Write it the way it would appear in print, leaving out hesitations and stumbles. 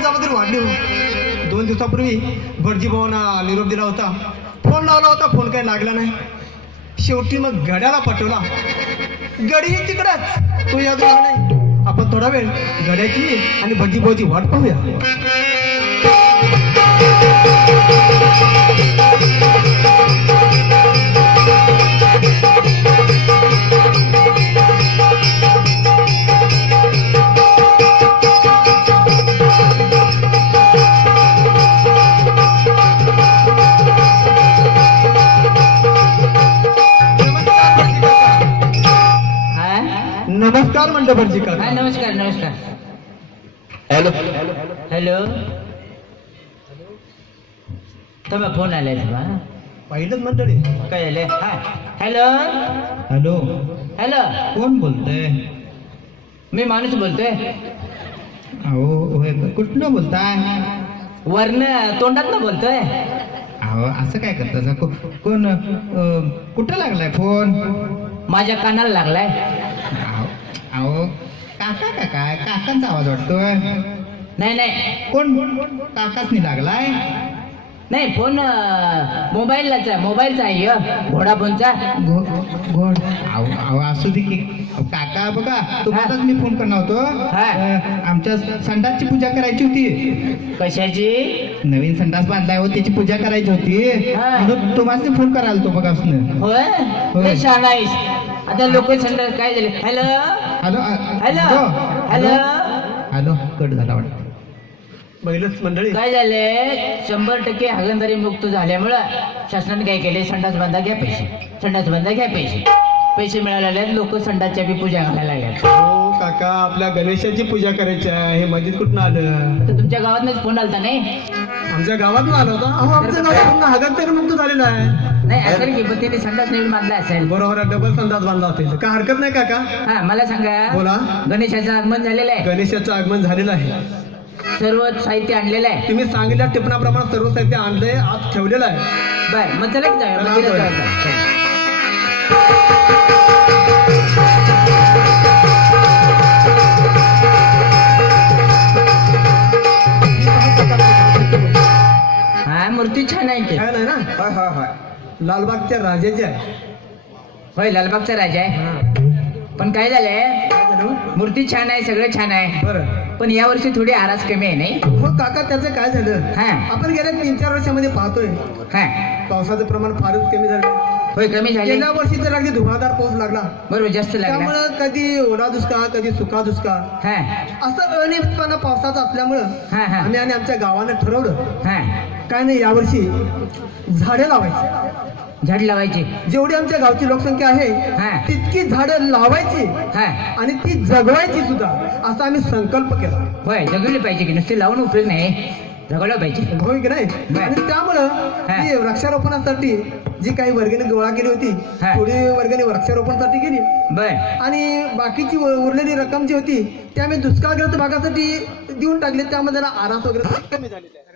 तुझ्याबद्दल वाढली हो. 2 दिवसापूर्वी भटजी भाऊंना निरोप दिला होता, फोन लावला होता, फोन काही लागला नाही. शेवटी मग गड्याला पटवला. गडीही तिकडंच, तो याद नाही. आपण थोडा वेळ गड्याची आणि भटजी भाऊची वाट पाहूया. नमस्कार म्हणतो भटजी का. नमस्कार नमस्कार. हॅलो हॅलो, तुम्ही फोन आलाय तुम्हा पहिलंच मंडळी काय आले. हा हॅलो हॅलो हॅलो, कोण बोलतंय. मी माणूस बोलतोय. अहो कुठनं बोलताय. वर्ण तोंडात ना बोलतोय. अहो असं काय करता. कोण कुठं लागलाय फोन. माझ्या कानाला लागलाय. अहो काका काका काकांचा आवाज वाटतोय. नाही नाही कोण काकाच नाही लागलाय. नाही, फोन मोबाईललाच आहे. मोबाईलचा आहे घोडाफोनचा. गोड अहो असू दे की. काका बघा तुम्हालाच मी फोन करणार होतो. आमच्या संडासची पूजा करायची होती. कशाची. नवीन संडास बांधलाय हो, त्याची पूजा करायची होती. म्हणून तुम्हाला फोन करायला तो बघा. होय छान आहेस. आता लोक संडास काय झाले. Hello hello hello hello hello cut झाला वाटतं. पहिलंच मंडळी काय झाले. 100% हागणदारी मुक्त झाल्यामुळं शासनाने काय केले, संडास बांधा घ्या पैसे, संडास बांधा घ्या पैसे. पैसे मिळाले, लोक संडासच्या बी पूजा घालायला लागल्या. हो काका, आपल्या गणेशाची पूजा करायची आहे. हे मस्जिद कुठून आलं. तर तुमच्या गावातच फोन आलता नाही. आमच्या गावातून आला होता. अहो आमच्या गावात हागणदारी मुक्त झालेला आहे. नाही असेल की, पण त्यांनी संडास नवीन बांधला असेल. बरोबर आहे, डबल संडास बांधला असेल. काय हरकत नाही काका. हा मला सांगा. बोला. गणेशाचं आगमन झालेलं आहे. गणेशाचं आगमन झालेलं आहे. सर्व साहित्य आणलेलं आहे. तुम्ही सांगितल्या टिपणाप्रमाणे सर्व साहित्य आणलंय, आत ठेवलेलं आहे. बर मग चला की जाऊया. मंदिरात जाऊया. हा मूर्ती छान आहे की. काय नाही ना. होय होय होय, लालबागच्या राजाची आहे. होय लालबागचा राजा आहे. पण काय झालंय, मूर्ती छान आहे, सगळं छान आहे. बरं, पण या वर्षी थोडी आरास कमी आहे नाही. हो काका, त्याचं काय झालं. आपण गेल्या 3-4 वर्षामध्ये पाहतोय पावसाचं प्रमाण फारच कमी झालं. होय कमी झाले. गेल्या वर्षी तर अगदी धुमाधार पाऊस लागला. बरोबर, जास्त लागला. त्यामुळं कधी ओला दुष्काळ, कधी सुका दुष्काळ, असं अनियमितपणा पावसाचा असल्यामुळं आम्ही आणि आमच्या गावानं ठरवलं काय नाही, यावर्षी झाडे लावायची. झाड लावायची. जेवढी आमच्या गावची लोकसंख्या आहे तितकी झाडं लावायची आणि ती जगवायची सुद्धा, असा आम्ही संकल्प केला. होय जगवली पाहिजे की, नुसते लावून उपयोग नाही, जगवलं पाहिजे. होय की नाही. आणि त्यामुळं वृक्षारोपणासाठी जी काही वर्गणी गोळा केली होती, थोडी वर्गणी वृक्षारोपणासाठी केली. आणि बाकीची उरलेली रक्कम जी होती ती आम्ही दुष्काळग्रस्त भागासाठी देऊन टाकली. त्यामध्ये आरास वगैरे कमी झालेली आहे.